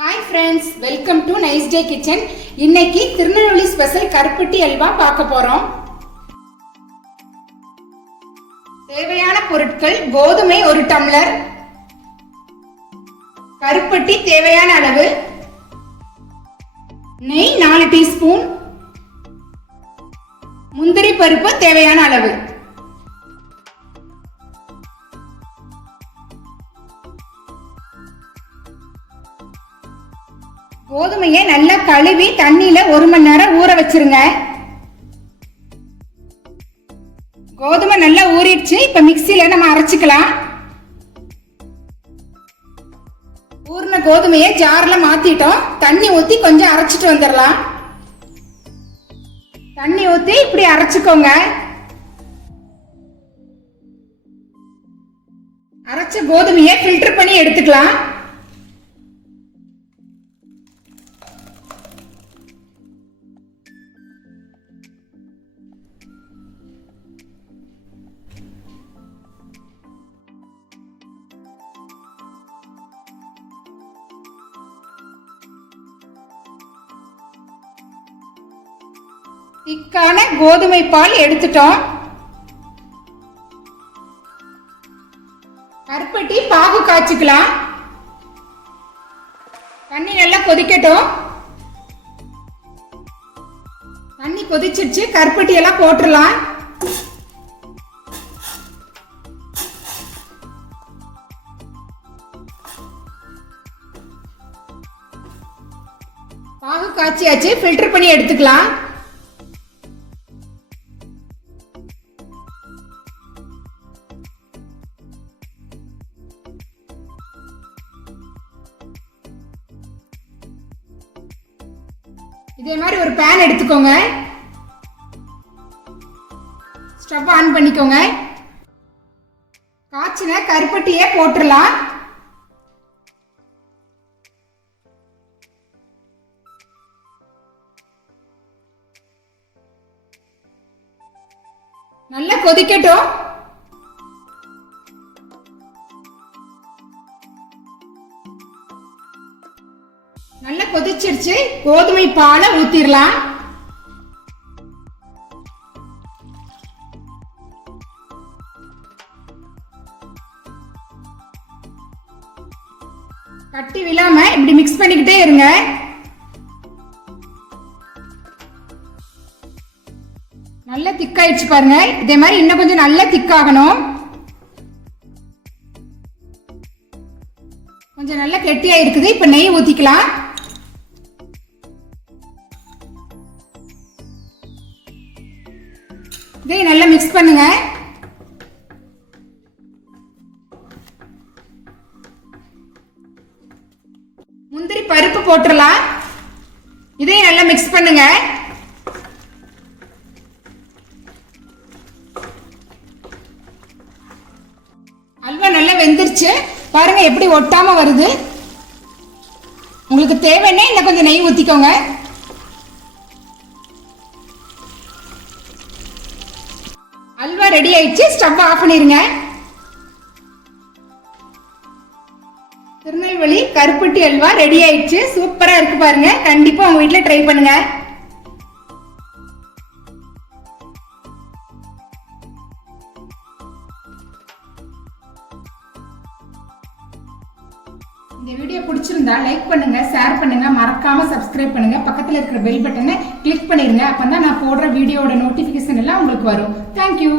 Hi friends, welcome to Nice Day Kitchen. இன்னைக்கு Tirunelveli special கருப்பட்டி அல்வா பார்க்க போறோம். தேவையான பொருட்கள்: கோதுமை 1 டம்ளர், கருப்பட்டி தேவையான அளவு, நெய் 4 டீஸ்பூன், முந்திரி பருப்பு தேவையான அளவு. கோதுமையை நல்லா கழுவி தண்ணியில 1 மணி நேரம் ஊற வச்சிருங்க. கோதுமை நல்லா ஊறிடுச்சு. இப்ப மிக்ஸில நம்ம அரைச்சுக்கலாம். ஊறின கோதுமையை ஜார்ல மாத்திட்டோம். தண்ணி ஊத்தி கொஞ்சம் அரைச்சிட்டு வந்துடலாம். தண்ணி ஊத்தி இப்படி அரைச்சுக்கோங்க. அரைச்ச கோதுமையை ஃபில்டர் பண்ணி எடுத்துக்கலாம். திக்கான கோதுமை பால் எடுத்துட்டோம். கருப்பட்டி பாகு காய்ச்சிக்கலாம். தண்ணி நல்லா கொதிக்கட்டும். தண்ணி கொதிச்சிருச்சு. கருப்பட்டி எல்லாம் போட்டுடலாம். பாகு காய்ச்சியாச்சு. ஃபில்டர் பண்ணி எடுத்துக்கலாம். இதே மாதிரி ஒரு பேன் எடுத்துக்கோங்க. ஸ்டவ் ஆன் பண்ணிக்கோங்க. காய்ச்சின கருப்பட்டியை போட்டுடலாம். நல்லா கொதிக்கட்டும். நல்லா கொதிச்சிருச்சு. கோதுமை பாலை ஊத்திரலாம். கட்டி விழாம இப்படி மிக்ஸ் பண்ணிக்கிட்டே இருங்க. நல்லா திக்காயிடுச்சு பாருங்க. இதே மாதிரி இன்னும் கொஞ்சம் நல்லா திக்காகணும். கொஞ்சம் நல்லா கெட்டியா இருக்குது. இப்ப நெய் ஊத்திக்கலாம். இதை நல்லா மிக்ஸ் பண்ணுங்க. முந்திரி பருப்பு போட்டுடலாம். இதையும் நல்லா மிக்ஸ் பண்ணுங்க. அல்வா நல்லா வெந்துருச்சு. பாருங்க எப்படி ஒட்டாம வருது. உங்களுக்கு தேவைன்னா இன்னும் கொஞ்சம் நெய் ஊத்திக்கோங்க. அல்வா ரெடி ஆயிடுச்சு. ஸ்டவ் ஆஃப் பண்ணிருங்க. திருநெல்வேலி கருப்பட்டி அல்வா ரெடி ஆயிடுச்சு. சூப்பரா இருக்கு பாருங்க. கண்டிப்பா உங்க வீட்ல ட்ரை பண்ணுங்க. இந்த வீடியோ பிடிச்சிருந்தா லைக் பண்ணுங்க, ஷேர் பண்ணுங்க, மறக்காம சப்ஸ்கிரைப் பண்ணுங்க. பக்கத்துல இருக்கிற பெல் பட்டனை கிளிக் பண்ணிருங்க. அப்பதான் நான் போடுற வீடியோட நோட்டிபிகேஷன் எல்லாம் உங்களுக்கு வரும். தேங்க்யூ.